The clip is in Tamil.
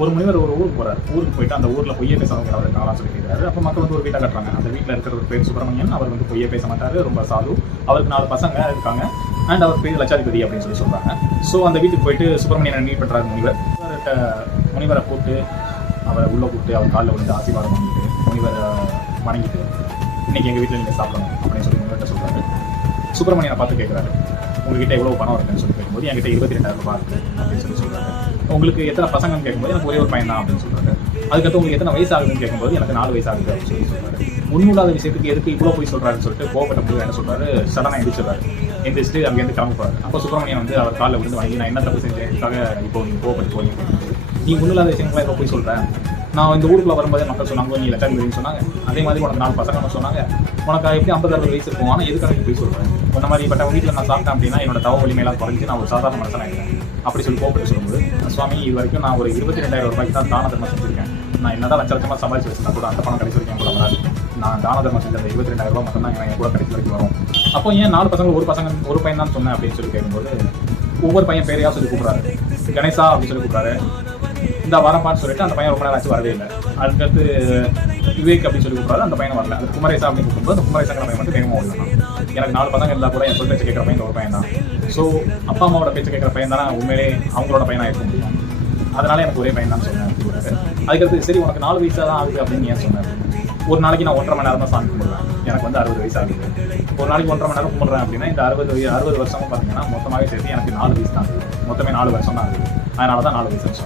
ஒரு முனிவர் ஒரு ஊருக்கு போறாரு. ஊருக்கு போயிட்டு அந்த ஊர்ல பொய்யே பேசாதவங்க அவர் காலம் சொல்லி கேட்கிறாரு அப்ப மக்கள் வந்து ஒரு வீட்டை கட்டுறாங்க. அந்த வீட்டில் இருக்கிற ஒரு பேர் சுப்பிரமணியன். அவர் வந்து பொய்யே பேச மாட்டாரு ரொம்ப சாது. அவருக்கு நாலு பசங்க இருக்காங்க. அண்ட் அவர் பேர் லட்சாதிபதி அப்படின்னு சொல்லி சொல்றாங்க. ஸோ அந்த வீட்டுக்கு போயிட்டு சுப்பிரமணியனை மீட் பண்றாரு முனிவர். அவர்கிட்ட முனிவரை கூப்பிட்டு அவரை உள்ள கூப்பிட்டு அவர் காலில் விழுந்து ஆசீர்வாதம் வாங்கிட்டு முனிவரை வணங்கிட்டு இன்னைக்கு எங்க வீட்டில் நீங்க சாப்பிடணும் அப்படின்னு சொல்லி முனிவர்கிட்ட சொல்றாரு. சுப்பிரமணியனை பார்த்து கேட்குறாரு உங்ககிட்ட எவ்வளவு பணம் இருக்குன்னு சொல்லி கேட்கும்போது என்கிட்ட இருபத்தி ரெண்டாயிரம் ரூபாய் இருக்கு அப்படின்னு சொல்லி சொல்றாரு. உங்களுக்கு எத்தனை பசங்கன்னு கேட்கும்போது எனக்கு ஒரே ஒரு பையன் தான் அப்படின்னு சொல்றாரு அதுக்கடுத்து உங்களுக்கு எத்தனை வயசு ஆகுதுன்னு கேட்கும்போது எனக்கு நாலு வயசு ஆகுது அப்படின்னு சொல்லி சொல்றாரு உண்மையில்லாத விஷயத்துக்கு எதுக்கு இவ்வளோ போய் சொல்றாருன்னு சொல்லிட்டு கோபப்பட்ட போது என்ன சொல்றாரு? சடனாக எந்திரிச்சிடுறாரு. எந்திரிச்சிட்டு அங்கேருந்து கிளம்ப போறாரு அப்போ சுப்பிரமணியன் வந்து அவர் காலில் விழுந்து வாங்கி நான் என்ன தப்பு செஞ்சதுக்காக இப்போ நீங்கள் கோபப்பட்டு போய் நீ உண்மையில்லாத விஷயங்களை இப்போ போய் சொல்றேன் நான் இந்த ஊருக்குள்ள வரும்போதே மக்கள் சொன்னாங்க நீ லட்சாதிபதினு சொன்னாங்க. அதே மாதிரி உனக்கு நாலு பசங்க சொன்னாங்க. உனக்கு எப்படி ஐம்பது அறுபது வயசு இருக்கும் ஆனால் எதுக்காக போய் சொல்றேன் உன்ன மாதிரி பட்ட வீட்டில் நான் சாப்பிட்டேன் அப்படின்னா என்னோட தவ வலிமையெல்லாம் குறைஞ்சி நான் ஒரு சாதாரண மனுஷன் ஆயிடுறேன் அப்படி சொல்லி கோபப்பட்டு சொல்லும்போது சுவாமி இது வரைக்கும் நான் ஒரு இருபத்தி ரெண்டாயிரம் ரூபாய்க்கு தான் தான தர்மம் செஞ்சிருக்கேன். நான் என்னதான் லட்ச லட்சமாக சம்பாதிச்சு வச்சிருந்தா கூட அந்த பணம் கடைசி வரைக்கும் கூட வராது. நான் தான தர்மம் செஞ்ச அந்த இருபத்தி ரெண்டாயிரம் ரூபாய் மட்டும் தான் என் கூட கடைசி வரைக்கும் வரும். அப்போ ஏன் நாலு பசங்க ஒரு பசங்க ஒரு பையன் தான் சொன்னேன் அப்படின்னு சொல்லி கேட்கும்போது ஒவ்வொரு பையன் பேரையா சொல்லி கூப்பிடுறாரு. கணேசா அப்படின்னு சொல்லி கூப்பிடுறாரு. இந்த வரப்பான்னு சொல்லிட்டு அந்த பையன் ரொம்ப நேரம் ஆச்சு வரவே இல்லை. அதுக்கடுத்து விவேக் அப்படின்னு சொல்லி கூப்பிடுறாரு. அந்த பையன் வரல. அது குமரேசா அப்படின்னு கூப்பிடும்போது அந்த குமரேசாங்கிற பையன் மட்டும் வேகமாக ஓடலாம் எனக்கு நாலு பசங்க இருந்தால் கூட என் சொல்லிட்டு பேச்சு கேட்குற பையன் ஒரு பையன் தான். ஸோ அப்பா அம்மாவோட பேச்சு கேட்குற பையன் தானே உண்மையிலே அவங்களோட பையனாக இருக்க முடியும் அதனால எனக்கு ஒரே பையன் தான் சொன்னேன் அதுக்கடுத்து சரி உனக்கு நாலு வயசாக தான் ஆகுது அப்படின்னு ஏன் சொன்னேன் ஒரு நாளைக்கு நான் ஒன்றரை மணி நேரம் தான் சாமி கும்பிடுவேன். எனக்கு வந்து அறுபது வயசு ஆகுது ஒரு நாளைக்கு ஒன்றரை மணி நேரம் கும்பிட்றேன் அப்படின்னா இந்த அறுபது அறுபது வருஷமும் பார்த்தீங்கன்னா மொத்தமாகவே சேர்த்து எனக்கு நாலு வயசு தான் ஆகுது. மொத்தமே நாலு வருஷம் தான் ஆகுது. அதனால தான் நாலு வயசு வருஷம்